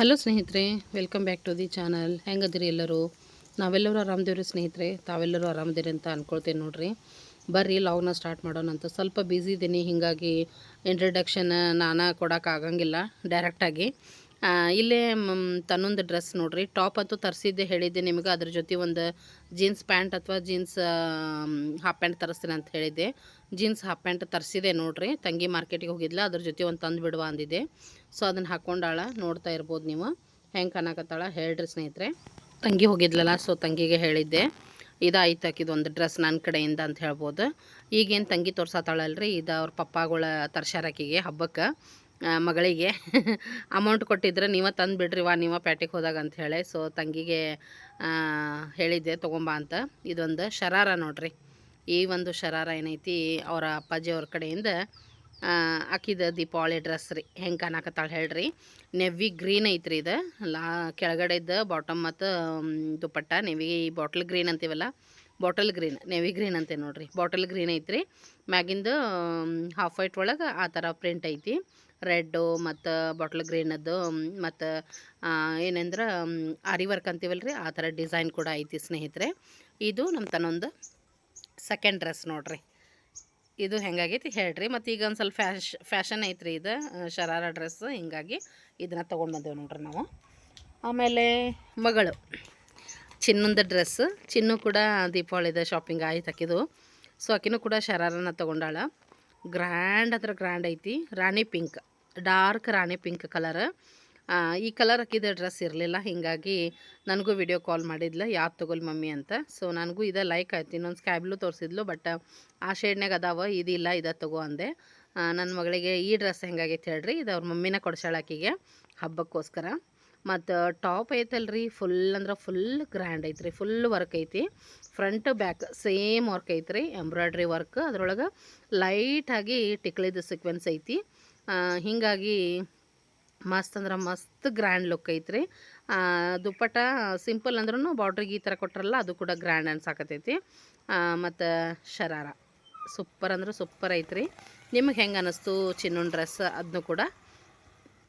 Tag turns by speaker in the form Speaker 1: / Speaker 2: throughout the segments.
Speaker 1: Hello ಸ್ನೇಹಿತರೆ welcome back to the channel ಹೆಂಗದಿರಿ ಎಲ್ಲರೂ? ನಾವೆಲ್ಲರೂ ಆರಾಮದೇವ್ರಿ ಸ್ನೇಹಿತರೆ? ತಾವೆಲ್ಲರೂ ಆರಾಮದಿರಿ ಅಂತ ಅಂದ್ಕೊಳ್ತೇನೆ ನೋಡಿರಿ. ಬರ್ರಿ ಲಾಗ್ನ ಸ್ಟಾರ್ಟ್ ಮಾಡೋಣ ಅಂತ. ಸ್ವಲ್ಪ ಬ್ಯುಸಿ ಇದ್ದೀನಿ ಹೀಗಾಗಿ ಇಂಟ್ರಡಕ್ಷನ್ ನಾನು ಕೊಡೋಕ್ಕಾಗಂಗಿಲ್ಲ ಡೈರೆಕ್ಟಾಗಿ ಇಲ್ಲೇ ತನ್ನೊಂದು ಡ್ರೆಸ್ ನೋಡ್ರಿ. ಟಾಪ್ ಅಂತೂ ತರಿಸಿದ್ದೆ, ಹೇಳಿದ್ದೆ ನಿಮಗೆ. ಅದ್ರ ಜೊತೆ ಒಂದು ಜೀನ್ಸ್ ಪ್ಯಾಂಟ್ ಅಥವಾ ಜೀನ್ಸ್ ಹಾಫ್ ಪ್ಯಾಂಟ್ ತರಿಸ್ತೀನಿ ಅಂತ ಹೇಳಿದ್ದೆ. ಜೀನ್ಸ್ ಹಾಫ್ ಪ್ಯಾಂಟ್ ತರಿಸಿದೆ ನೋಡ್ರಿ. ತಂಗಿ ಮಾರ್ಕೆಟಿಗೆ ಹೋಗಿದ್ಲ. ಅದ್ರ ಜೊತೆ ಒಂದು ತಂದು ಬಿಡುವ ಅಂದಿದ್ದೆ. ಸೊ ಅದನ್ನು ಹಾಕ್ಕೊಂಡಾಳ ನೋಡ್ತಾ ಇರ್ಬೋದು ನೀವು. ಹೆಂಗೆ ಕಾಣಕತ್ತಾಳ ಹೇಳ್ರಿ ಸ್ನೇಹಿತರೆ. ತಂಗಿ ಹೋಗಿದ್ಲಲ್ಲ ಸೊ ತಂಗಿಗೆ ಹೇಳಿದ್ದೆ. ಇದಾಯ್ತು ಒಂದು ಡ್ರೆಸ್ ನನ್ನ ಕಡೆಯಿಂದ ಅಂತ ಹೇಳ್ಬೋದು. ಈಗೇನು ತಂಗಿ ತೋರ್ಸತ್ತಾಳಲ್ರಿ ಇದು ಅವ್ರ ಪಪ್ಪಾಗಳ ತರ್ಸಾರಕಿಗೆ ಹಬ್ಬಕ್ಕೆ. ಮಗಳಿಗೆ ಅಮೌಂಟ್ ಕೊಟ್ಟಿದ್ರೆ ನೀವೇ ತಂದು ಬಿಡ್ರಿ ವಾ, ನೀವೇ ಪ್ಯಾಟಿಗೆ ಹೋದಾಗ ಅಂತ ಹೇಳಿ. ಸೊ ತಂಗಿಗೆ ಹೇಳಿದ್ದೆ, ತೊಗೊಂಬ ಅಂತ. ಇದೊಂದು ಶರಾರ ನೋಡ್ರಿ. ಈ ಒಂದು ಶರಾರ ಏನೈತಿ, ಅವರ ಅಪ್ಪಾಜಿ ಅವ್ರ ಕಡೆಯಿಂದ ಆಕಿದ ದೀಪಾವಳಿ ಡ್ರೆಸ್ ರೀ. ಹೆಂಗೆ ಕಾಣಕತ್ತಾಳೆ ಹೇಳ್ರಿ. ನೆವ್ವಿ ಗ್ರೀನ್ ಐತ್ರಿ ಇದು. ಲಾ ಕೆಳಗಡೆದ ಬಾಟಮ್ ಮತ್ತು ದುಪ್ಪಟ್ಟ. ನೆವಿ ಬಾಟಲ್ ಗ್ರೀನ್ ಅಂತೀವಲ್ಲ ಬಾಟಲ್ ಗ್ರೀನ್ ನೆವಿ ಗ್ರೀನ್ ಅಂತೆ ನೋಡ್ರಿ. ಬಾಟಲ್ ಗ್ರೀನ್ ಐತ್ರಿ. ಮ್ಯಾಗಿಂದು ಹಾಫ್ ವೈಟ್ ಒಳಗೆ ಆ ಥರ ಪ್ರಿಂಟ್ ಐತಿ. ರೆಡ್ಡು ಮತ್ತು ಬಾಟ್ಲ್ ಗ್ರೀನದ್ದು, ಮತ್ತು ಏನಂದ್ರೆ ಆರಿ ವರ್ಕ್ ಅಂತೀವಲ್ಲ ರೀ ಆ ಥರ ಡಿಸೈನ್ ಕೂಡ ಐತಿ ಸ್ನೇಹಿತರೆ. ಇದು ನಮ್ಮ ತನ್ನೊಂದು ಸೆಕೆಂಡ್ ಡ್ರೆಸ್ ನೋಡ್ರಿ. ಇದು ಹೆಂಗಾಗೈತಿ ಹೇಳ್ರಿ, ಮತ್ತು ಈಗ ಒಂದು ಸ್ವಲ್ಪ ಫ್ಯಾಶ್, ಫ್ಯಾಷನ್ ಐತ್ರಿ ಇದು ಶರಾರ ಡ್ರೆಸ್ ಹಿಂಗಾಗಿ ಇದನ್ನ ತೊಗೊಂಡು ಬಂದೇವೆ ನೋಡ್ರಿ ನಾವು. ಆಮೇಲೆ ಮಗಳು, ಚಿನ್ನದ ಡ್ರೆಸ್ ಚಿನ್ನು ಕೂಡ ದೀಪಾವಳಿದ ಶಾಪಿಂಗ್ ಆಯ್ತು ಹಾಕಿದು ಸೊ ಆಕಿನೂ ಕೂಡ ಶರಾರನ ತೊಗೊಂಡಾಳ. ಗ್ರ್ಯಾಂಡ್ ಅಂದ್ರೆ ಗ್ರ್ಯಾಂಡ್ ಐತಿ, rani pink dark rani pink colour. ಈ ಕಲರ್ ಹಾಕಿದ ಡ್ರೆಸ್ ಇರಲಿಲ್ಲ, ಹೀಗಾಗಿ ನನಗೂ ವಿಡಿಯೋ ಕಾಲ್ ಮಾಡಿದ್ಲು ಯಾವ್ದು ತೊಗೊಲ್ ಮಮ್ಮಿ ಅಂತ. ಸೊ ನನಗೂ ಇದೇ ಲೈಕ್ ಆಯ್ತು, ಇನ್ನೊಂದು ಸ್ಕ್ಯಾಬ್ಲು ಬ್ಲೂ ತೋರಿಸಿದ್ಲು ಬಟ್ ಆ ಶೇಡ್ನಾಗ ಅದಾವ ಇದಿಲ್ಲ ಇದು ತಗೋ ಅಂದೆ. ನನ್ನ ಮಗಳಿಗೆ ಈ ಡ್ರೆಸ್ ಹೆಂಗಾಗೈತೆ ಹೇಳ್ರಿ, ಇದು ಅವ್ರ ಮಮ್ಮಿನ ಕೊಡ್ಸಾಳ ಆಕಿಗೆ, ಹಬ್ಬಕ್ಕೋಸ್ಕರ. ಮತ್ತು ಟಾಪ್ ಐತಲ್ರಿ, ಫುಲ್ ಅಂದ್ರೆ ಫುಲ್ ಗ್ರ್ಯಾಂಡ್ ಐತ್ರಿ, ಫುಲ್ ವರ್ಕ್ ಐತಿ. ಫ್ರಂಟ್, ಬ್ಯಾಕ್ ಸೇಮ್ ವರ್ಕ್ ಐತ್ರಿ, ಎಂಬ್ರಾಯ್ಡ್ರಿ ವರ್ಕ್, ಅದರೊಳಗೆ ಲೈಟಾಗಿ ಟಿಕ್ಳಿದ ಸೀಕ್ವೆನ್ಸ್ ಐತಿ. ಹಿಂಗಾಗಿ ಮಸ್ತ್ ಅಂದ್ರೆ ಮಸ್ತ್ ಗ್ರ್ಯಾಂಡ್ ಲುಕ್ ಐತ್ರಿ. ಆ, ದುಪ್ಪಟ್ಟ ಸಿಂಪಲ್ ಅಂದ್ರೂ ಬಾರ್ಡ್ರಿಗೆ ಈ ಥರ ಕೊಟ್ಟರಲ್ಲ ಅದು ಕೂಡ ಗ್ರ್ಯಾಂಡ್ ಅನ್ಸಾಕತೈತಿ. ಮತ್ತು ಶರಾರ. ಸೂಪರ್ ಅಂದ್ರೆ ಸೂಪರ್ ಐತ್ರಿ. ನಿಮಗೆ ಹೆಂಗೆ ಅನ್ನಿಸ್ತು ಚಿನ್ನೊಂದು ಡ್ರೆಸ್ ಅದನ್ನು ಕೂಡ?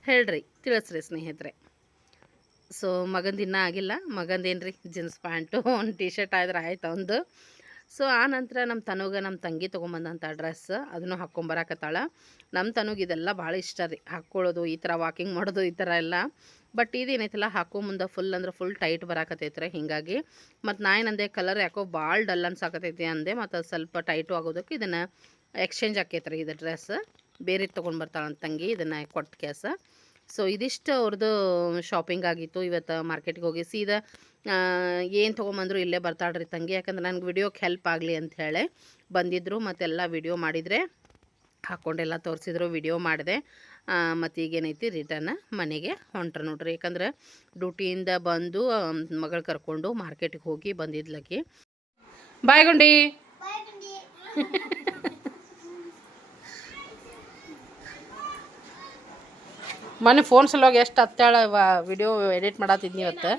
Speaker 1: ಹೇಳ್ರಿ ತಿಳಿಸ್ರಿ ಸ್ನೇಹಿತರೆ. ಸೊ ಮಗಂದು ಇನ್ನೂ ಆಗಿಲ್ಲ. ಮಗಂದೇನು ರೀ ಜೀನ್ಸ್ ಪ್ಯಾಂಟು ಒಂದು ಟಿ ಶರ್ಟ್ ಆದ್ರೆ ಆಯ್ತು ಒಂದು ಸೊ, ಆ ನಂತರ ನಮ್ಮ ತನುಗ ನಮ್ಮ ತಂಗಿ ತೊಗೊಂಬಂದಂಥ ಡ್ರೆಸ್ ಅದನ್ನು ಹಾಕ್ಕೊಂಬರಕತ್ತಾಳ. ನಮ್ಮ ತನುಗೆ ಇದೆಲ್ಲ ಭಾಳ ಇಷ್ಟ ರೀ, ಹಾಕ್ಕೊಳ್ಳೋದು, ಈ ಥರ ವಾಕಿಂಗ್ ಮಾಡೋದು, ಈ ಥರ ಎಲ್ಲ. ಬಟ್ ಇದೇನೈತಲ್ಲ ಹಾಕೋ ಮುಂದೆ ಫುಲ್ ಅಂದ್ರೆ ಫುಲ್ ಟೈಟ್ ಬರಾಕತೈತ್ರಿ ಹೀಗಾಗಿ. ಮತ್ತು ನಾ ಏನಂದೆ ಕಲರ್ ಯಾಕೋ ಭಾಳ ಡಲ್ ಅನ್ಸಾಕತೈತಿ ಅಂದೆ ಮತ್ತು ಸ್ವಲ್ಪ ಟೈಟು ಆಗೋದಕ್ಕೆ ಇದನ್ನು ಎಕ್ಸ್ಚೇಂಜ್ ಆಕೈತ್ರಿ ಇದು ಡ್ರೆಸ್. ಬೇರೆ ತೊಗೊಂಡು ಬರ್ತಾಳಂತ ತಂಗಿ, ಇದನ್ನು ಕೊಟ್ಟು ಕೇಸ. ಸೊ, ಇದಿಷ್ಟು ಅವ್ರದ್ದು ಶಾಪಿಂಗ್ ಆಗಿತ್ತು. ಇವತ್ತು ಮಾರ್ಕೆಟ್ಗೆ ಹೋಗಿ ಸೀದಾ ಏನು ತೊಗೊಂಬಂದ್ರು ಇಲ್ಲೇ ಬರ್ತಾಳ್ರಿ ತಂಗಿ. ಯಾಕಂದ್ರೆ ನನಗೆ ವಿಡಿಯೋಕ್ಕೆ ಹೆಲ್ಪ್ ಆಗಲಿ ಅಂತ ಹೇಳಿ ಬಂದಿದ್ದರು ಮತ್ತೆಲ್ಲ ವಿಡಿಯೋ ಮಾಡಿದರೆ ಹಾಕ್ಕೊಂಡೆಲ್ಲ ತೋರಿಸಿದ್ರು, ವಿಡಿಯೋ ಮಾಡಿದೆ. ಮತ್ತು ಈಗೇನೈತಿ ರಿಟರ್ನ್ ಮನೆಗೆ ಹೊಂಟ್ರು ನೋಡ್ರಿ. ಯಾಕಂದ್ರೆ ಡ್ಯೂಟಿಯಿಂದ ಬಂದು ಮಗಳು ಕರ್ಕೊಂಡು ಮಾರ್ಕೆಟಿಗೆ ಹೋಗಿ ಬಂದಿದ್ಲಕ್ಕಿ ಬಾಯ್ ಗುಂಡಿ. ಮೊನ್ನೆ ಫೋನ್ ಎಷ್ಟು ಹತ್ತಾಳ ವಿಡಿಯೋ ಎಡಿಟ್ ಮಾಡತ್ತಿದ್ನಿ ಇವತ್ತು?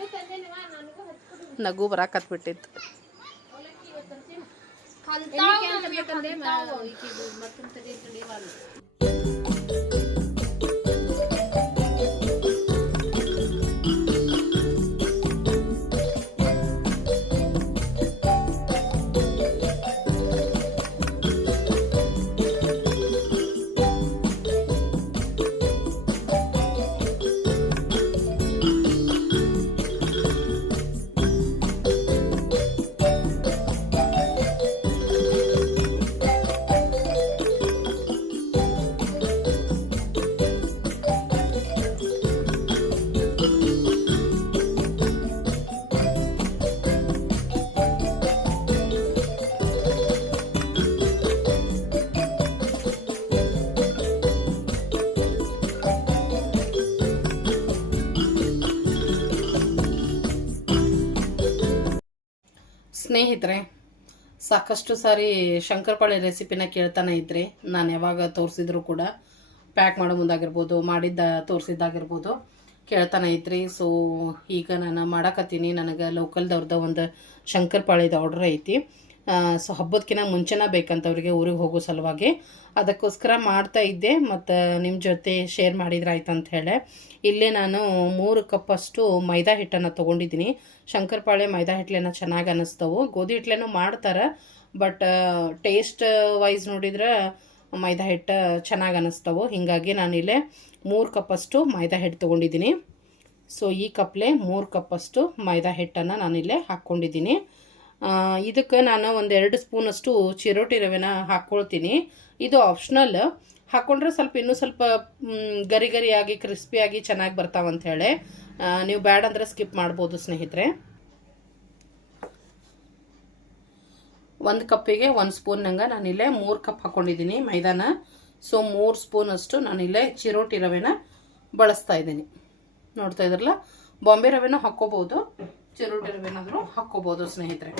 Speaker 1: ನಗು ಬರಾಕತ್ಬಿಟ್ಟಿತ್ತು ಸ್ನೇಹಿತರೆ, ಸಾಕಷ್ಟು ಸಾರಿ ಶಂಕರಪಾಳೆ ರೆಸಿಪಿನ ಕೇಳ್ತಾನೆ ಇದ್ರಿ ನಾನು ಯಾವಾಗ ತೋರಿಸಿದ್ರು ಕೂಡ ಪ್ಯಾಕ್ ಮಾಡೋ ಮುಂದಾಗಿರ್ಬೋದು, ಮಾಡಿದ್ದ ತೋರಿಸಿದ್ದಾಗಿರ್ಬೋದು ಕೇಳ್ತಾನೆ ಇದ್ರಿ. ಸೊ ಈಗ ನಾನು ಮಾಡಕತ್ತೀನಿ. ನನಗೆ ಲೋಕಲ್ದವ್ರದ್ದು ಒಂದು ಶಂಕರ್ಪಾಳೆದು ಆರ್ಡ್ರ್ ಐತಿ. ಸೊ ಹಬ್ಬದಕ್ಕಿಂತ ಮುಂಚೆನೇ ಬೇಕಂತವ್ರಿಗೆ ಊರಿಗೆ ಹೋಗೋ ಸಲುವಾಗಿ ಅದಕ್ಕೋಸ್ಕರ ಮಾಡ್ತಾ ಇದ್ದೆ, ಮತ್ತು ನಿಮ್ಮ ಜೊತೆ ಶೇರ್ ಮಾಡಿದ್ರೆ ಅಂತ ಹೇಳಿ ಇಲ್ಲೇ ನಾನು ಮೂರು ಕಪ್ಪಷ್ಟು ಮೈದಾ ಹಿಟ್ಟನ್ನು ತೊಗೊಂಡಿದ್ದೀನಿ. ಶಂಕರಪಾಳೆ ಮೈದಾ ಹಿಟ್ಲೇನ ಚೆನ್ನಾಗಿ ಅನ್ನಿಸ್ತವು ಗೋಧಿ ಹಿಟ್ಲೇನೂ ಮಾಡ್ತಾರೆ ಬಟ್ ಟೇಸ್ಟ್ ವೈಸ್ ನೋಡಿದ್ರೆ ಮೈದಾ ಹಿಟ್ಟು ಚೆನ್ನಾಗಿ ಅನ್ನಿಸ್ತವು ಹೀಗಾಗಿ ನಾನಿಲ್ಲೇ ಮೂರು ಕಪ್ಪಷ್ಟು ಮೈದಾ ಹಿಟ್ಟು ತೊಗೊಂಡಿದ್ದೀನಿ. ಸೊ ಈ ಕಪ್ಲೆ ಮೂರು ಕಪ್ಪಷ್ಟು ಮೈದಾ ಹಿಟ್ಟನ್ನು ನಾನಿಲ್ಲೇ ಹಾಕ್ಕೊಂಡಿದ್ದೀನಿ ಇದಕ್ಕೆ ನಾನು ಒಂದೆರಡು ಸ್ಪೂನಷ್ಟು ಚಿರೋಟಿ ರವೆನ ಹಾಕ್ಕೊಳ್ತೀನಿ ಇದು ಆಪ್ಷನಲ್ ಹಾಕ್ಕೊಂಡ್ರೆ ಸ್ವಲ್ಪ ಇನ್ನೂ ಸ್ವಲ್ಪ ಗರಿ ಗರಿಯಾಗಿ ಕ್ರಿಸ್ಪಿಯಾಗಿ ಚೆನ್ನಾಗಿ ಬರ್ತಾವಂಥೇಳಿ ನೀವು ಬ್ಯಾಡ್ ಅಂದರೆ ಸ್ಕಿಪ್ ಮಾಡ್ಬೋದು ಸ್ನೇಹಿತರೆ. ಒಂದು ಕಪ್ಪಿಗೆ ಒಂದು ಸ್ಪೂನ್ನಂಗೆ ನಾನಿಲ್ಲೇ ಮೂರು ಕಪ್ ಹಾಕ್ಕೊಂಡಿದ್ದೀನಿ ಮೈದಾನ. ಸೊ ಮೂರು ಸ್ಪೂನಷ್ಟು ನಾನಿಲ್ಲೇ ಚಿರೋಟಿ ರವೆನ ಬಳಸ್ತಾ ಇದ್ದೀನಿ. ನೋಡ್ತಾ ಇದ್ರಲ್ಲ? ಬಾಂಬೆ ರವೆನೂ ಹಾಕ್ಕೋಬೋದು. ಚಿರೋಟಿ ರವೆನಾದರೂ ಹಾಕ್ಕೋಬೋದು ಸ್ನೇಹಿತರೆ.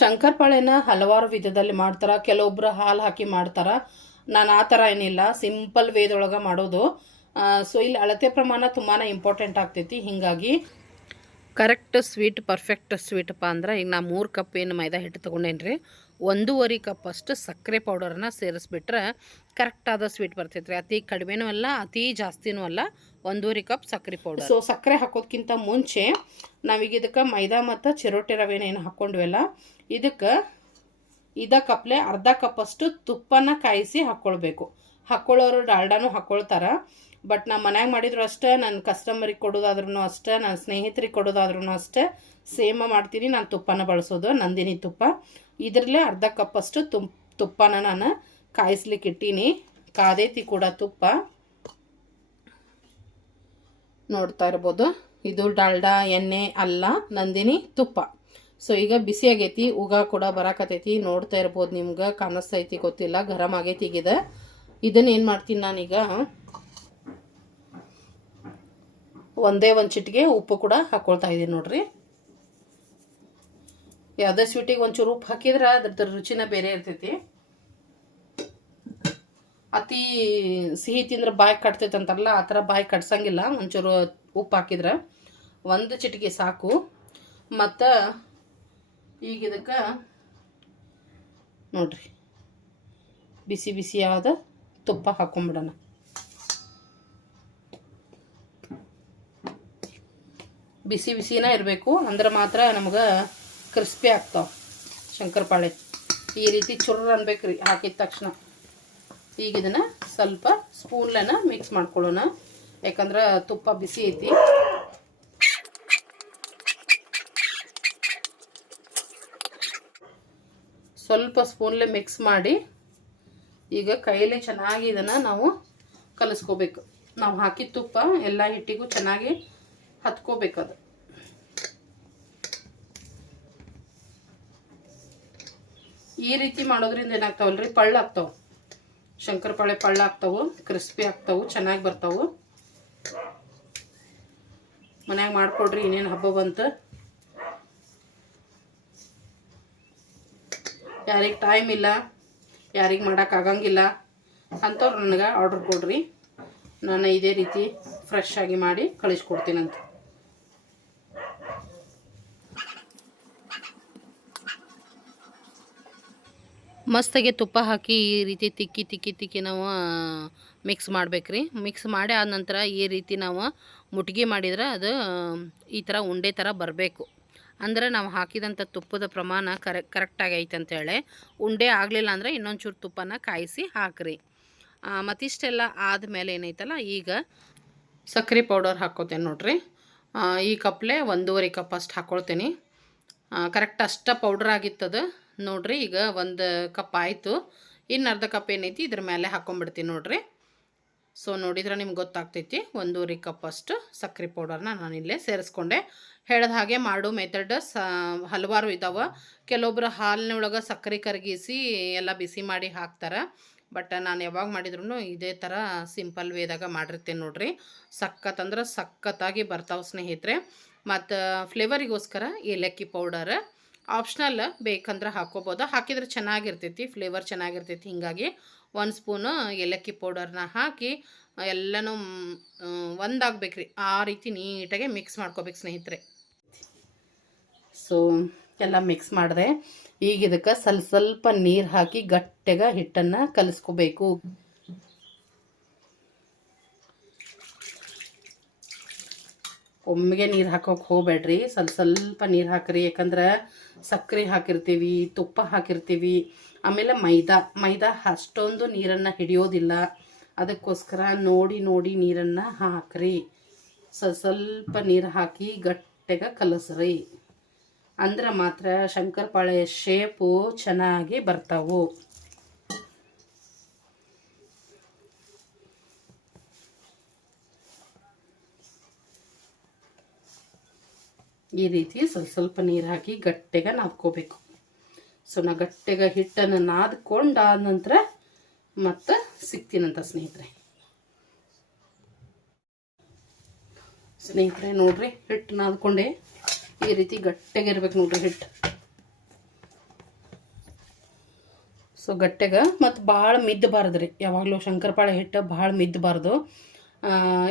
Speaker 1: ಶಂಕರಪಾಳೆನ ಹಲವಾರು ವಿಧದಲ್ಲಿ ಮಾಡ್ತಾರೆ, ಕೆಲವೊಬ್ರು ಹಾಲು ಹಾಕಿ ಮಾಡ್ತಾರೆ. ನಾನು ಆ ಥರ ಏನಿಲ್ಲ, ಸಿಂಪಲ್ ವೇದೊಳಗೆ ಮಾಡೋದು. ಸೊ ಇಲ್ಲಿ ಅಳತೆ ಪ್ರಮಾಣ ತುಂಬಾ ಇಂಪಾರ್ಟೆಂಟ್ ಆಗ್ತೈತಿ. ಹೀಗಾಗಿ ಕರೆಕ್ಟ್ ಸ್ವೀಟ್, ಪರ್ಫೆಕ್ಟ್ ಸ್ವೀಟಪ್ಪ ಅಂದ್ರೆ ಈಗ ನಾ ಮೂರು ಕಪ್ ಏನು ಮೈದಾ ಹಿಟ್ಟು ತೊಗೊಂಡೇನಿ ರೀ ಒಂದೂವರೆ ಕಪ್ ಅಷ್ಟು ಸಕ್ಕರೆ ಪೌಡರನ್ನ ಸೇರಿಸ್ಬಿಟ್ರೆ ಕರೆಕ್ಟಾದ ಸ್ವೀಟ್ ಬರ್ತೈತೆ ರೀ ಅತಿ ಕಡಿಮೆನೂ ಅಲ್ಲ, ಅತಿ ಜಾಸ್ತಿನೂ ಅಲ್ಲ, ಒಂದೂವರೆ ಕಪ್ ಸಕ್ಕರೆ ಪೌಡರ್ ಸೊ ಸಕ್ಕರೆ ಹಾಕೋದ್ಕಿಂತ ಮುಂಚೆ ನಾವೀಗ ಇದಕ್ಕೆ ಮೈದಾ ಮತ್ತು ಚಿರೋಟಿ ರವೆನೇನು ಹಾಕ್ಕೊಂಡ್ವಲ್ಲ ಇದಕ್ಕೆ ಇದ ಕಪ್ಲೆ ಅರ್ಧ ಕಪ್ಪಷ್ಟು ತುಪ್ಪನ ಕಾಯಿಸಿ ಹಾಕ್ಕೊಳ್ಬೇಕು ಹಾಕ್ಕೊಳ್ಳೋರು ಡಾಲ್ಡಾನು ಹಾಕ್ಕೊಳ್ತಾರ ಬಟ್ ನಾ ಮನ್ಯಾಗ ಮಾಡಿದ್ರು ಅಷ್ಟೇ ನನ್ನ ಕಸ್ಟಮರಿಗೆ ಕೊಡೋದಾದ್ರೂ ಅಷ್ಟೇ ನನ್ನ ಸ್ನೇಹಿತರಿಗೆ ಕೊಡೋದಾದ್ರೂ ಅಷ್ಟೇ. ಸೇಮ ಮಾಡ್ತೀನಿ ನಾನು ತುಪ್ಪನ ಬಳಸೋದು, ನಂದಿನಿ ತುಪ್ಪ. ಇದರಲ್ಲೇ ಅರ್ಧ ಕಪ್ಪಷ್ಟು ತುಪ್ ತುಪ್ಪನ ನಾನು ಕಾಯಿಸ್ಲಿಕ್ಕೆ ಇಟ್ಟೀನಿ. ಕಾದೈತಿ ಕೂಡ ತುಪ್ಪ. ನೋಡ್ತಾ ಇರ್ಬೋದು. ಇದು ಡಾಲ್ಡಾ, ಎಣ್ಣೆ, ಅಲ್ಲ, ನಂದಿನಿ ತುಪ್ಪ. ಸೊ ಈಗ ಬಿಸಿ ಆಗೈತಿ ಉಗ ಕೂಡ ಬರಾಕತೈತಿ ನೋಡ್ತಾ ಇರ್ಬೋದು ನಿಮ್ಗೆ, ಕಾಣಿಸ್ತೈತಿ, ಗೊತ್ತಿಲ್ಲ ಗರಂ ಆಗೈತಿ ಈಗಿದೆ ಇದು ಇದನ್ನ ಏನು ಮಾಡ್ತೀನಿ ನಾನೀಗ? ಒಂದೇ ಒಂದು ಚಿಟಿಗೆ ಉಪ್ಪು ಕೂಡ ಹಾಕ್ಕೊಳ್ತಾ ಇದ್ದೀನಿ ನೋಡ್ರಿ. ಯಾವುದೇ ಸ್ವೀಟಿಗೆ ಒಂಚೂರು ಉಪ್ಪು ಹಾಕಿದ್ರೆ ಅದ್ರದ್ದು ರುಚಿನ ಬೇರೆ ಇರ್ತೈತಿ. ಅತಿ ಸಿಹಿ ತಿಂದ್ರೆ ಬಾಯಿ ಕಟ್ತೈತೆ ಅಂತಾರಲ್ಲ, ಆ ಥರ ಬಾಯಿ ಕಟ್ಸಂಗಿಲ್ಲ, ಒಂಚೂರು ಉಪ್ಪು ಹಾಕಿದ್ರೆ. ಒಂದು ಚಿಟಿಕೆ ಸಾಕು. ಮತ್ತು ಈಗ ಇದಕ್ಕೆ ನೋಡ್ರಿ. ಬಿಸಿ ಬಿಸಿಯಾದ ತುಪ್ಪ ಹಾಕೊಂಬಿಡೋಣ. ಬಿಸಿ ಬಿಸಿನ ಇರಬೇಕು. ಅಂದ್ರೆ ಮಾತ್ರ ನಮ್ಗೆ ಕ್ರಿಸ್ಪಿ ಆಗ್ತಾವೆ. ಶಂಕರಪಾಳೆ. ಈ ರೀತಿ ಚುರ್ರ ಅನ್ಬೇಕು ರೀ ಹಾಕಿದ ತಕ್ಷಣ. ಈಗ ಇದನ್ನು ಸ್ವಲ್ಪ ಸ್ಪೂನ್ಲನ ಮಿಕ್ಸ್ ಮಾಡ್ಕೊಳ್ಳೋಣ. ಯಾಕಂದ್ರೆ ತುಪ್ಪ ಬಿಸಿ ಐತಿ. ಸ್ವಲ್ಪ ಸ್ಪೂನ್ಲೆ ಮಿಕ್ಸ್ ಮಾಡಿ, ಈಗ ಕೈಯಲ್ಲಿ ಚೆನ್ನಾಗಿ ಇದನ್ನು ನಾವು ಕಲಿಸ್ಕೋಬೇಕು. ನಾವು ಹಾಕಿದ ತುಪ್ಪ ಎಲ್ಲ ಹಿಟ್ಟಿಗೂ ಚೆನ್ನಾಗಿ ಹತ್ಕೋಬೇಕು ಅದು ಈ ರೀತಿ ಮಾಡೋದ್ರಿಂದ ಏನಾಗ್ತಾವಲ್ರಿ? ಪಳ್ಳ ಆಗ್ತಾವೆ. ಶಂಕರಪಾಳೆ ಪಳ್ಳ ಆಗ್ತಾವು, ಕ್ರಿಸ್ಪಿ ಆಗ್ತಾವು, ಚೆನ್ನಾಗಿ ಬರ್ತಾವು. ಮನ್ಯಾಗ ಮಾಡ್ಕೊಡ್ರಿ, ಇನ್ನೇನು ಹಬ್ಬ ಬಂತು. ಯಾರಿಗೆ ಟೈಮ್ ಇಲ್ಲ, ಯಾರಿಗೆ ಮಾಡೋಕ್ಕಾಗಂಗಿಲ್ಲ ಅಂಥವ್ರು ನನಗೆ ಆರ್ಡ್ರ್ ಕೊಡ್ರಿ. ನಾನು ಇದೇ ರೀತಿ ಫ್ರೆಶ್ ಆಗಿ ಮಾಡಿ ಕಳಿಸ್ಕೊಡ್ತೀನಂತ. ಮಸ್ತಾಗಿ ತುಪ್ಪ ಹಾಕಿ ಈ ರೀತಿ ತಿಕ್ಕಿ ತಿಕ್ಕಿ ತಿಕ್ಕಿ ನಾವು ಮಿಕ್ಸ್ ಮಾಡಬೇಕ್ರಿ. ಮಿಕ್ಸ್ ಮಾಡಿ ಆದ ನಂತರ ಈ ರೀತಿ ನಾವು ಮುಟ್ಗಿ ಮಾಡಿದ್ರೆ ಅದು, ಈ ಥರ ಉಂಡೆ ಥರ ಬರಬೇಕು. ಅಂದ್ರೆ ನಾವು ಹಾಕಿದಂಥ ತುಪ್ಪದ ಪ್ರಮಾಣ ಕರೆ ಕರೆಕ್ಟಾಗಿ ಐತೆ ಅಂತೇಳಿ ಉಂಡೆ ಆಗಲಿಲ್ಲ ಅಂದರೆ ಇನ್ನೊಂಚೂರು ತುಪ್ಪನ ಕಾಯಿಸಿ ಹಾಕ್ರಿ. ಮತ್ತಿಷ್ಟೆಲ್ಲ ಆದಮೇಲೆ ಏನೈತಲ್ಲ, ಈಗ ಸಕ್ಕರೆ ಪೌಡರ್ ಹಾಕ್ಕೋತೇನೆ ನೋಡ್ರಿ. ಈ ಕಪ್ಲೆ ಒಂದೂವರೆ ಕಪ್ ಅಷ್ಟು ಹಾಕ್ಕೊಳ್ತೀನಿ ಕರೆಕ್ಟ್ ಅಷ್ಟ ಪೌಡ್ರ್ ಆಗಿತ್ತದು. ನೋಡ್ರಿ, ಈಗ ಒಂದು ಕಪ್ ಆಯಿತು. ಇನ್ನು ಅರ್ಧ ಕಪ್ ಏನೈತಿ, ಇದ್ರ ಮೇಲೆ ಹಾಕ್ಕೊಂಬಿಡ್ತೀನಿ ನೋಡ್ರಿ. ಸೊ ನೋಡಿದ್ರೆ ನಿಮ್ಗೆ ಗೊತ್ತಾಗ್ತೈತಿ, ಒಂದೂವರೆ ಕಪ್ ಅಷ್ಟು ಸಕ್ಕರೆ ಪೌಡರ್ನ ನಾನಿಲ್ಲೇ ಸೇರಿಸ್ಕೊಂಡೆ. ಹೇಳ್ದ ಹಾಗೆ ಮಾಡೋ ಮೆಥಡ್ ಸ, ಹಲವಾರು ಇದ್ದಾವೆ ಕೆಲವೊಬ್ರು ಹಾಲಿನೊಳಗೆ ಸಕ್ಕರೆ ಕರಗಿಸಿ ಎಲ್ಲ ಬಿಸಿ ಮಾಡಿ ಹಾಕ್ತಾರೆ. ಬಟ್ ನಾನು ಯಾವಾಗ ಮಾಡಿದ್ರು ಇದೇ ಥರ ಸಿಂಪಲ್ ವೇದಾಗ ಮಾಡಿರ್ತೇನೆ ನೋಡ್ರಿ. ಸಖತ್ ಅಂದ್ರೆ ಸಖತ್ತಾಗಿ ಬರ್ತಾವೆ ಸ್ನೇಹಿತರೆ. ಮತ್ತು ಫ್ಲೇವರಿಗೋಸ್ಕರ ಏಲಕ್ಕಿ ಪೌಡರ್ ಆಪ್ಷನಲ್ ಬೇಕಂದ್ರೆ ಹಾಕೋಬೋದು ಹಾಕಿದ್ರೆ ಚೆನ್ನಾಗಿರ್ತೈತಿ ಫ್ಲೇವರ್ ಚೆನ್ನಾಗಿರ್ತೈತಿ. ಹೀಗಾಗಿ ಒಂದು ಸ್ಪೂನು ಏಲಕ್ಕಿ ಪೌಡರ್ನ ಹಾಕಿ ಎಲ್ಲನೂ ಒಂದಾಗಬೇಕ್ರಿ. ಆ ರೀತಿ ನೀಟಾಗಿ ಮಿಕ್ಸ್ ಮಾಡ್ಕೋಬೇಕು ಸ್ನೇಹಿತರೆ. ಸೊ ಎಲ್ಲ ಮಿಕ್ಸ್ ಮಾಡಿದೆ. ಈಗ ಇದಕ್ಕೆ ಸ್ವಲ್ಪ ಸ್ವಲ್ಪ ನೀರು ಹಾಕಿ ಗಟ್ಟಿಗೆ ಹಿಟ್ಟನ್ನು ಕಲಿಸ್ಕೋಬೇಕು. ಒಮ್ಮೆಗೆ ನೀರು ಹಾಕೋಕೆ ಹೋಗಬೇಡ್ರಿ. ಸ್ವಲ್ಪ ಸ್ವಲ್ಪ ನೀರು ಹಾಕ್ರಿ. ಯಾಕಂದ್ರೆ ಸಕ್ಕರೆ ಹಾಕಿರ್ತೀವಿ, ತುಪ್ಪ ಹಾಕಿರ್ತೀವಿ, ಆಮೇಲೆ ಮೈದಾ. ಮೈದಾ ಅಷ್ಟೊಂದು ನೀರನ್ನು ಹಿಡಿಯೋದಿಲ್ಲ. ಅದಕ್ಕೋಸ್ಕರ ನೋಡಿ ನೋಡಿ ನೀರನ್ನು ಹಾಕ್ರಿ. ಸ್ವಲ್ಪ ಸ್ವಲ್ಪ ನೀರು ಹಾಕಿ ಗಟ್ಟೆಗೆ ಕಲಸ್ರಿ. ಅಂದ್ರೆ ಮಾತ್ರ ಶಂಕರಪಾಳೆ ಶೇಪು ಚೆನ್ನಾಗಿ ಬರ್ತಾವು. ಈ ರೀತಿ ಸ್ವಲ್ಪ ಸ್ವಲ್ಪ ನೀರು ಹಾಕಿ ಗಟ್ಟೆಗೆ ನಾದ್ಕೋಬೇಕು. ಸೊ, ನಾ ಗಟ್ಟೆಗೆ ಹಿಟ್ಟನ್ನು ನಾದ್ಕೊಂಡಾದ ನಂತರ ಮತ್ತೆ ಸಿಗ್ತೀನಂತ ಸ್ನೇಹಿತರೆ. ಸ್ನೇಹಿತರೆ, ನೋಡ್ರಿ ಹಿಟ್ಟು ನಾದ್ಕೊಂಡೆ. ಈ ರೀತಿ ಗಟ್ಟೆಗೆ ಇರ್ಬೇಕು ನೋಡ್ರಿ ಹಿಟ್ಟು ಸೊ, ಗಟ್ಟೆಗೆ ಮತ್ತು ಭಾಳ ಮಿದ್ದಬಾರ್ದು ರೀ ಯಾವಾಗಲೂ ಶಂಕರಪಾಳೆ ಹಿಟ್ಟು ಭಾಳ ಮಿದ್ದಬಾರ್ದು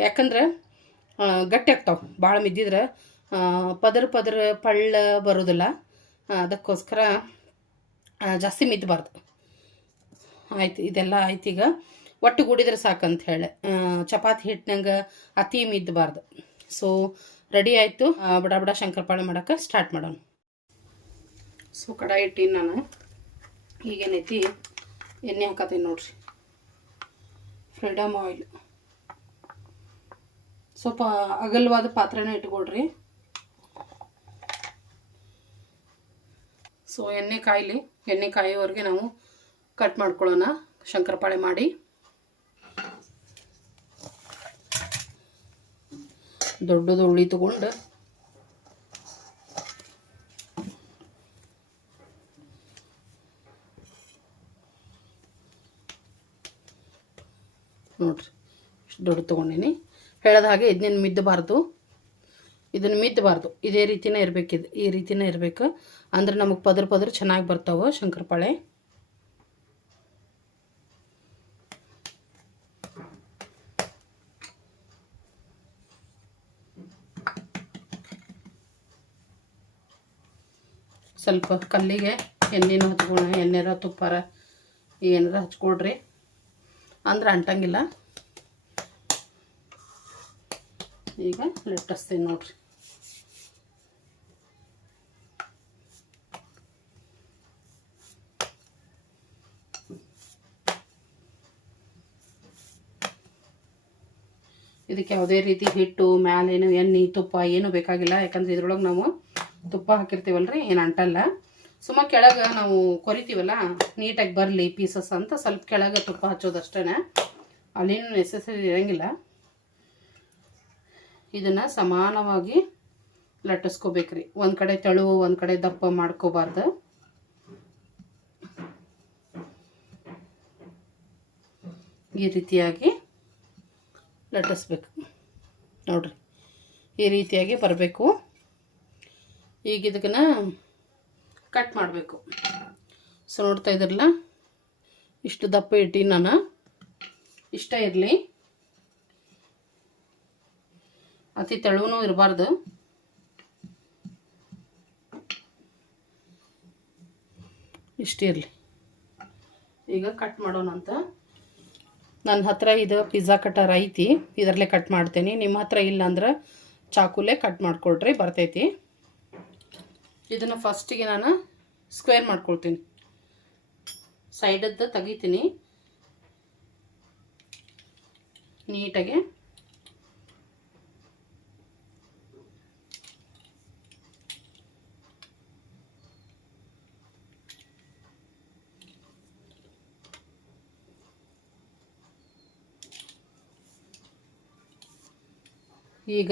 Speaker 1: ಯಾಕಂದ್ರೆ ಗಟ್ಟಿ ಆಗ್ತಾವೆ. ಭಾಳ ಮಿದ್ದಿದ್ರೆ ಪದರ ಪದರ ಪಳ್ಳ ಬರೋದಿಲ್ಲ. ಅದಕ್ಕೋಸ್ಕರ ಜಾಸ್ತಿ ಮಿದ್ದಬಾರ್ದು ಆಯ್ತು, ಇದೆಲ್ಲ ಆಯ್ತು ಈಗ. ಒಟ್ಟು ಸಾಕು ಸಾಕಂತ ಹೇಳಿ. ಚಪಾತಿ ಹಿಟ್ಟಿನಂಗೆ ಅತಿ ಮಿದ್ದಬಾರ್ದು ಸೊ ರೆಡಿ ಆಯಿತು. ಬಡ ಬಡ ಶಂಕರಪಾಳೆ ಮಾಡೋಕೆ ಸ್ಟಾರ್ಟ್ ಮಾಡೋಣ. ಸೊ ಕಡಾಯಿ ಇಟ್ಟೀನಿ ನಾನು ಈಗೇನೈತಿ, ಎಣ್ಣೆ ಹಾಕತ್ತೀನಿ ನೋಡ್ರಿ. ಫ್ರೀಡಮ್ ಆಯಿಲ್ ಸ್ವಲ್ಪ ಅಗಲವಾದ ಪಾತ್ರೆನ ಇಟ್ಕೊಳ್ರಿ. ಸೊ ಎಣ್ಣೆ ಕಾಯಿಲಿ, ಎಣ್ಣೆ ಕಾಯೋವರೆಗೆ ನಾವು ಕಟ್ ಮಾಡ್ಕೊಳ್ಳೋಣ. ಶಂಕರಪಾಳೆ ಮಾಡಿ. ದೊಡ್ಡದು ಉಳ್ಳಿ ತಗೊಂಡು. ನೋಡ್ರಿ, ಇಷ್ಟು ದೊಡ್ಡ ತೊಗೊಂಡಿನಿ. ಹೇಳದ ಹಾಗೆ ಇದನ್ನೇನು ಮಿದ್ದಬಾರ್ದು ಇದನ್ನು ಮಿದ್ದಬಾರ್ದು ಇದೇ ರೀತಿನೇ ಇದು. ಈ ರೀತಿನೇ ಇರಬೇಕು. ಅಂದ್ರೆ ನಮಗೆ ಪದರ ಪದ್ರ ಚೆನ್ನಾಗಿ ಬರ್ತಾವೆ ಶಂಕರಪಾಳೆ. ಸ್ವಲ್ಪ ಕಲ್ಲಿಗೆ ಎಣ್ಣೆನ ಹಚ್ಕೊಳ್ಳ ಎಣ್ಣೆರ ತುಪ್ಪಾರ ಏನಾರ ಹಚ್ಕೊಡ್ರಿ. ಅಂದ್ರೆ ಅಂಟಂಗಿಲ್ಲ. ಈಗ ಲಟ್ಟಿಸ್ತೀನಿ ನೋಡ್ರಿ. ಇದಕ್ಕೆ ಯಾವುದೇ ರೀತಿ ಹಿಟ್ಟು ಮ್ಯಾಲೇನು ಎಣ್ಣೆ, ತುಪ್ಪ ಏನು ಬೇಕಾಗಿಲ್ಲ. ಯಾಕಂದ್ರೆ ಇದ್ರೊಳಗೆ ನಾವು ತುಪ್ಪ ಹಾಕಿರ್ತೀವಲ್ರಿ, ಏನು ಅಂಟಲ್ಲ. ಸುಮ್ಮ ಕೆಳಗೆ ನಾವು ಕೊರಿತೀವಲ್ಲ, ನೀಟಾಗಿ ಬರಲಿ ಪೀಸಸ್ ಅಂತ ಸ್ವಲ್ಪ ಕೆಳಗೆ ತುಪ್ಪ ಹಚ್ಚೋದಷ್ಟೇ ಅಲ್ಲೇನು ನೆಸೆಸರಿ ಇರೋಂಗಿಲ್ಲ. ಇದನ್ನು ಸಮಾನವಾಗಿ ಲಟ್ಟಿಸ್ಕೋಬೇಕ್ರಿ. ಒಂದು ಕಡೆ ತೆಳು, ಒಂದು ಕಡೆ ದಪ್ಪ ಮಾಡ್ಕೋಬಾರ್ದು. ಈ ರೀತಿಯಾಗಿ ಲಟ್ಟಿಸ್ಬೇಕು. ನೋಡ್ರಿ, ಈ ರೀತಿಯಾಗಿ ಬರಬೇಕು. ಈಗ ಇದಕ್ಕನ್ನ ಕಟ್ ಮಾಡಬೇಕು. ಸೊ ನೋಡ್ತಾ ಇದ್ರಲ್ಲ ಇಷ್ಟು ದಪ್ಪ ಇಟ್ಟು ನಾನು. ಇಷ್ಟ ಇರಲಿ. ಅತಿ ತೆಳುವೂ ಇರಬಾರ್ದು. ಇಷ್ಟಿರಲಿ ಈಗ ಕಟ್ ಮಾಡೋಣ ಅಂತ ನನ್ನ ಹತ್ರ ಇದು ಪಿಜ್ಜಾ ಕಟರ್ ಐತಿ. ಇದರಲ್ಲೇ ಕಟ್ ಮಾಡ್ತೀನಿ. ನಿಮ್ಮ ಹತ್ರ ಇಲ್ಲ ಅಂದ್ರೆ ಚಾಕುಲೇ ಕಟ್ ಮಾಡ್ಕೊಳ್ರಿ ಬರ್ತೈತಿ. ಇದನ್ನು ಫಸ್ಟಿಗೆ ನಾನು ಸ್ಕ್ವೇರ್ ಮಾಡ್ಕೊಳ್ತೀನಿ. ಸೈಡದ್ದು ತೆಗಿತೀನಿ. ನೀಟಾಗಿ ಈಗ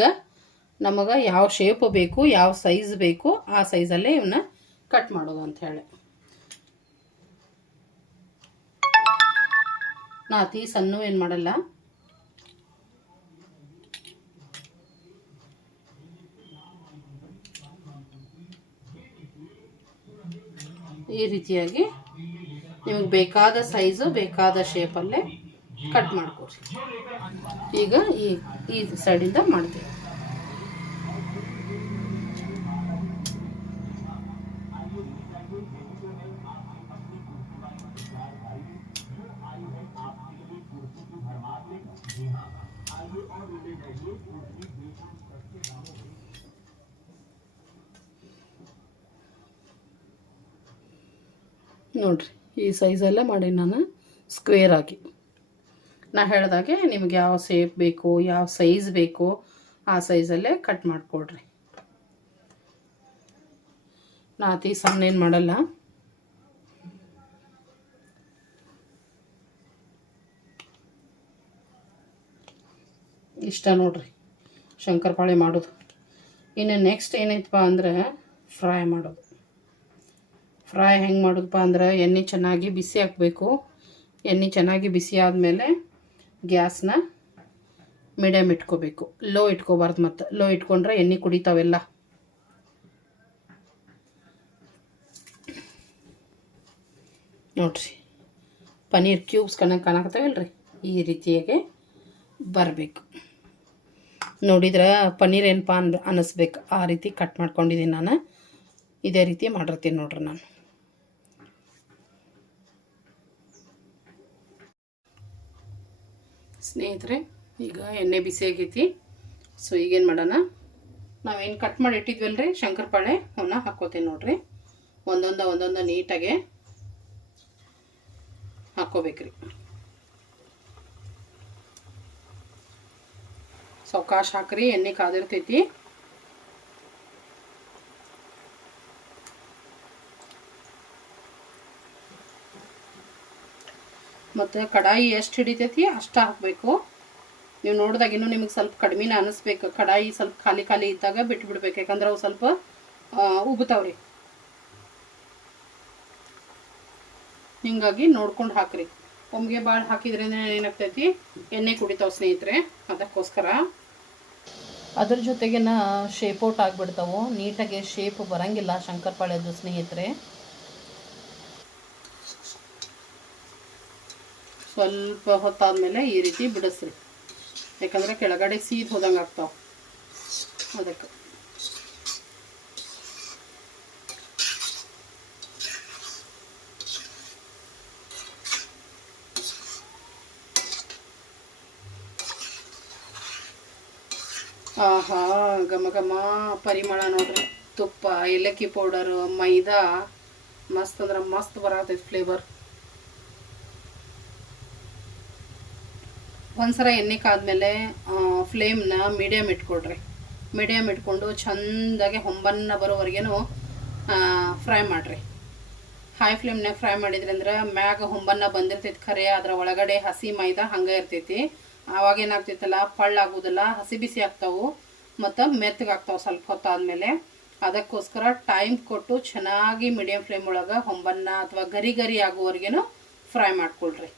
Speaker 1: ನಮಗೆ ಯಾವ ಶೇಪ್ ಬೇಕು, ಯಾವ ಸೈಜ್ ಬೇಕು, ಆ ಸೈಜಲ್ಲೇ ಇವನ್ನ ಕಟ್ ಮಾಡೋದು ಅಂತ ಹೇಳಿ. ನಾ ಅತಿ ಸಣ್ಣ ಏನು ಮಾಡಲ್ಲ. ಈ ರೀತಿಯಾಗಿ ನಿಮಗೆ ಬೇಕಾದ ಸೈಜು ಬೇಕಾದ ಶೇಪಲ್ಲೇ ಕಟ್ ಮಾಡ್ಕೊಡ್ರಿ. ಈಗ ಈ ಈ ಸೈಡಿಂದ ಮಾಡ್ತೀವಿ. ನೋಡಿರಿ ಈ ಸೈಜೆಲ್ಲ ಮಾಡಿ ನಾನು ಸ್ಕ್ವೇರ್ ಆಗಿ. ನಾ ಹೇಳಿದಾಗೆ ನಿಮ್ಗೆ ಯಾವ ಸೇಪ್ ಬೇಕು, ಯಾವ ಸೈಜ್ ಬೇಕು, ಆ ಸೈಜಲ್ಲೇ ಕಟ್ ಮಾಡಿಕೊಡ್ರಿ. ನಾ ಅತಿ ಸಣ್ಣ ಏನು ಮಾಡಲ್ಲ. ಇಷ್ಟ ನೋಡ್ರಿ ಶಂಕರಪಾಳೆ ಮಾಡೋದು. ಇನ್ನು ನೆಕ್ಸ್ಟ್ ಏನೈತಪ್ಪ ಅಂದ್ರೆ ಫ್ರೈ ಮಾಡೋದು. ಫ್ರೈ ಹೆಂಗೆ ಮಾಡೋದಪ್ಪ ಅಂದ್ರೆ ಎಣ್ಣೆ ಚೆನ್ನಾಗಿ ಬಿಸಿ ಹಾಕಬೇಕು. ಎಣ್ಣೆ ಚೆನ್ನಾಗಿ ಬಿಸಿ ಆದಮೇಲೆ ಗ್ಯಾಸ್ನ ಮೀಡಿಯಮ್ ಇಟ್ಕೋಬೇಕು. ಲೋ ಇಟ್ಕೋಬಾರ್ದು ಮತ್ತು. ಲೋ ಇಟ್ಕೊಂಡ್ರೆ ಎಣ್ಣೆ ಕುಡಿತಾವೆಲ್ಲ. ನೋಡ್ರಿ. ಪನ್ನೀರ್ ಕ್ಯೂಬ್ಸ್ ಕಣಕ್ಕೆ ಕಾಣಕತ್ತಾವಲ್ರಿ ಈ ರೀತಿಯಾಗಿ ಬರಬೇಕು. ನೋಡಿದ್ರೆ ಪನ್ನೀರ್ ಏನಪ್ಪ ಅನ್ ಅನ್ನಿಸ್ಬೇಕು ಆ ರೀತಿ ಕಟ್ ಮಾಡ್ಕೊಂಡಿದ್ದೀನಿ ನಾನು. ಇದೇ ರೀತಿ ಮಾಡಿರ್ತೀನಿ ನೋಡ್ರಿ ನಾನು. ಸ್ನೇಹಿತರೆ, ಈಗ ಎಣ್ಣೆ ಬಿಸಿ ಆಗೈತಿ. ಸೊ ಈಗೇನು ಮಾಡೋಣ? ನಾವೇನು ಕಟ್ ಮಾಡಿ ಇಟ್ಟಿದ್ವಲ್ರಿ? ಶಂಕರಪಾಳೆ ಅವನ್ನ ಹಾಕ್ಕೋತೀನಿ ನೋಡ್ರಿ. ಒಂದೊಂದು ಒಂದೊಂದು ನೀಟಾಗೆ ಹಾಕ್ಕೋಬೇಕ್ರಿ. ಸಾವಕಾಶ ಹಾಕ್ರಿ, ಎಣ್ಣೆ ಕಾದಿರ್ತೈತಿ. ಮತ್ತು ಕಡಾಯಿ ಎಷ್ಟು ಹಿಡಿತೈತಿ ಅಷ್ಟು ಹಾಕಬೇಕು. ನೀವು ನೋಡಿದಾಗ ಇನ್ನೂ ನಿಮಗೆ ಸ್ವಲ್ಪ ಕಡಿಮೆನ ಅನ್ನಿಸ್ಬೇಕು ಕಡಾಯಿ ಸ್ವಲ್ಪ ಖಾಲಿ ಖಾಲಿ ಇದ್ದಾಗ ಬಿಟ್ಟು ಬಿಡ್ಬೇಕು ಯಾಕಂದ್ರೆ ಅವು ಸ್ವಲ್ಪ ಉಗುತಾವ್ರಿ ಹಿಂಗಾಗಿ ನೋಡ್ಕೊಂಡು ಹಾಕ್ರಿ. ಒಮ್ಗೆ ಭಾಳ ಹಾಕಿದ್ರಿಂದ ಏನಾಗ್ತೈತಿ? ಎಣ್ಣೆ ಕುಡಿತಾವೆ ಸ್ನೇಹಿತರೆ, ಅದಕ್ಕೋಸ್ಕರ. ಅದ್ರ ಜೊತೆಗಿನ ಶೇಪ್ ಔಟ್ ಆಗಿಬಿಡ್ತಾವು. ನೀಟಾಗಿ ಶೇಪ್ ಬರಂಗಿಲ್ಲ ಶಂಕರಪಾಳ್ಯದ್ದು ಸ್ನೇಹಿತರೆ. ಸ್ವಲ್ಪ ಹೊತ್ತಾದ್ಮೇಲೆ ಈ ರೀತಿ ಬಿಡಿಸ್ರಿ. ಯಾಕಂದ್ರೆ ಕೆಳಗಡೆ ಸೀದ್ ಹೋದಂಗೆ ಆಗ್ತಾವ. ಅದಕ್ಕೆ. ಆಹಾ, ಘಮ ಘಮ ಪರಿಮಳ ನೋಡ್ರಿ. ತುಪ್ಪ, ಏಲಕ್ಕಿ ಪೌಡರು, ಮೈದಾ. ಮಸ್ತ್ ಅಂದ್ರೆ ಮಸ್ತ್ ಬರತೈತಿ ಫ್ಲೇವರ್ ಒಂದ್ಸಲ ಎಣ್ಣೆ ಕಾದ್ಮೇಲೆ ಫ್ಲೇಮ್ನ ಮೀಡಿಯಮ್ ಇಟ್ಕೊಳ್ರಿ ಮೀಡಿಯಮ್ ಇಟ್ಕೊಂಡು ಚೆಂದಾಗಿ ಹೊಂಬನ್ನ ಬರೋವರೆಗೇನು ಫ್ರೈ ಮಾಡಿರಿ. ಹೈ ಫ್ಲೇಮ್ನಾಗ ಫ್ರೈ ಮಾಡಿದ್ರಿ ಅಂದ್ರೆ ಮ್ಯಾಗ ಹೊಂಬನ್ನ ಬಂದಿರ್ತೈತಿ ಖರೆ, ಅದ್ರ ಒಳಗಡೆ ಹಸಿ ಮೈದಾ ಹಂಗೆ ಇರ್ತೈತಿ. ಆವಾಗ ಏನಾಗ್ತೈತಲ್ಲ, ಪಳ್ಳಾಗೋದಿಲ್ಲ, ಹಸಿ ಬಿಸಿ ಆಗ್ತಾವು, ಮತ್ತು ಮೆತ್ತಗೆ ಆಗ್ತಾವೆ ಸ್ವಲ್ಪ ಹೊತ್ತಾದ್ಮೇಲೆ. ಅದಕ್ಕೋಸ್ಕರ ಟೈಮ್ ಕೊಟ್ಟು ಚೆನ್ನಾಗಿ ಮೀಡಿಯಮ್ ಫ್ಲೇಮ್ ಒಳಗೆ ಹೊಂಬನ್ನ ಅಥವಾ ಗರಿ ಗರಿ ಆಗುವವರೆಗೇನು ಫ್ರೈ ಮಾಡ್ಕೊಳ್ರಿ.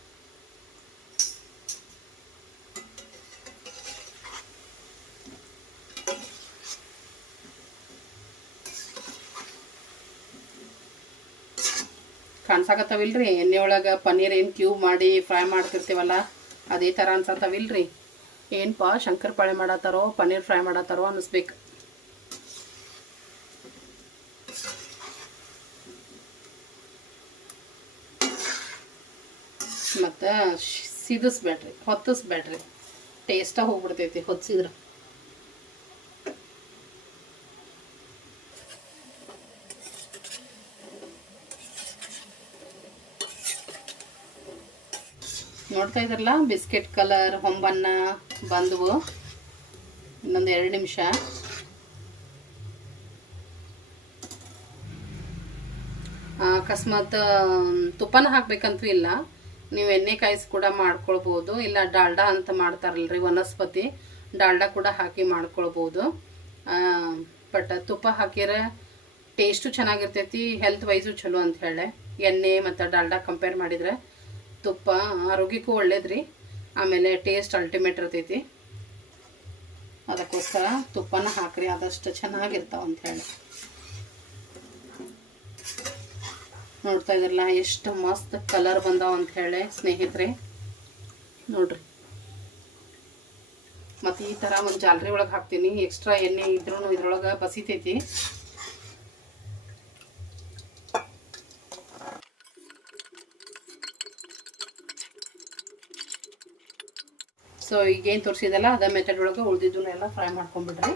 Speaker 1: ಕಾಣ್ಸಾಕತ್ತಾವಿಲ್ರಿ? ಎಣ್ಣೆ ಒಳಗೆ ಪನ್ನೀರ್ ಏನು ಕ್ಯೂಬ್ ಮಾಡಿ ಫ್ರೈ ಮಾಡ್ತಿರ್ತೀವಲ್ಲ, ಅದೇ ಥರ ಅನ್ಸತ್ತವಿಲ್ರಿ ಏನಪ್ಪ ಶಂಕರ್ ಪಾಳೆ ಮಾಡತ್ತಾರೋ ಪನ್ನೀರ್ ಫ್ರೈ ಮಾಡತ್ತಾರೋ ಅನ್ನಿಸ್ಬೇಕು ಮತ್ತು ಸಿದಿಸ್ಬೇಡ್ರಿ, ಹೊತ್ತಿಸ್ಬೇಡ್ರಿ. ಟೇಸ್ಟಾಗಿ ಹೋಗ್ಬಿಡ್ತೈತಿ ಹೊತ್ತಿಸಿದ್ರೆ ನೋಡ್ತಾ ಇದ್ರಲ್ಲ? ಬಿಸ್ಕೆಟ್ ಕಲರ್ ಹೊಂಬನ್ನ ಬಂದವು. ಇನ್ನೊಂದು ಎರಡು ನಿಮಿಷ. ಅಕಸ್ಮಾತ್ ತುಪ್ಪನ ಹಾಕ್ಬೇಕಂತೂ ಇಲ್ಲ. ನೀವು ಎಣ್ಣೆ ಕಾಯಿಸಿ ಕೂಡ ಮಾಡ್ಕೊಳ್ಬೋದು. ಇಲ್ಲ, ಡಾಲ್ಡಾ ಅಂತ ಮಾಡ್ತಾರಲ್ರಿ, ವನಸ್ಪತಿ. ಡಾಲ್ಡಾ ಕೂಡ ಹಾಕಿ ಮಾಡ್ಕೊಳ್ಬೋದು. ಬಟ್ ತುಪ್ಪ ಹಾಕಿದ್ರೆ ಟೇಸ್ಟು ಚೆನ್ನಾಗಿರ್ತೈತಿ ಹೆಲ್ತ್ ವೈಸು ಚಲೋ ಅಂತ ಹೇಳಿ. ಎಣ್ಣೆ ಮತ್ತು ಡಾಲ್ಡಾ ಕಂಪೇರ್ ಮಾಡಿದರೆ ತುಪ್ಪ ಆರೋಗ್ಯಕ್ಕೂ ಒಳ್ಳೇದ್ರಿ. ಆಮೇಲೆ ಟೇಸ್ಟ್ ಅಲ್ಟಿಮೇಟ್ ಇರ್ತೈತಿ. ಅದಕ್ಕೋಸ್ಕರ ತುಪ್ಪನ ಹಾಕ್ರಿ, ಆದಷ್ಟು ಚೆನ್ನಾಗಿರ್ತಾವ ಅಂತ ಹೇಳಿ. ನೋಡ್ತಾ ಇದ್ರಲ್ಲ, ಎಷ್ಟು ಮಸ್ತ್ ಕಲರ್ ಬಂದಾವ ಅಂತ ಹೇಳಿ ಸ್ನೇಹಿತರೆ. ನೋಡ್ರಿ. ಮತ್ತು ಈ ಥರ ಒಂದು ಜಾಲರಿ ಒಳಗೆ ಹಾಕ್ತೀನಿ. ಎಕ್ಸ್ಟ್ರಾ ಎಣ್ಣೆ ಇದ್ರೂ ಇದ್ರೊಳಗೆ ಬಸಿತೈತಿ. ಸೊ ಈಗೇನು ತೋರಿಸಿದಲ್ಲ ಅದ ಮೆಥಡ್ ಒಳಗೆ ಉಳಿದಿದ್ದನ್ನೆಲ್ಲ ಫ್ರೈ ಮಾಡ್ಕೊಂಬಿಡ್ರಿ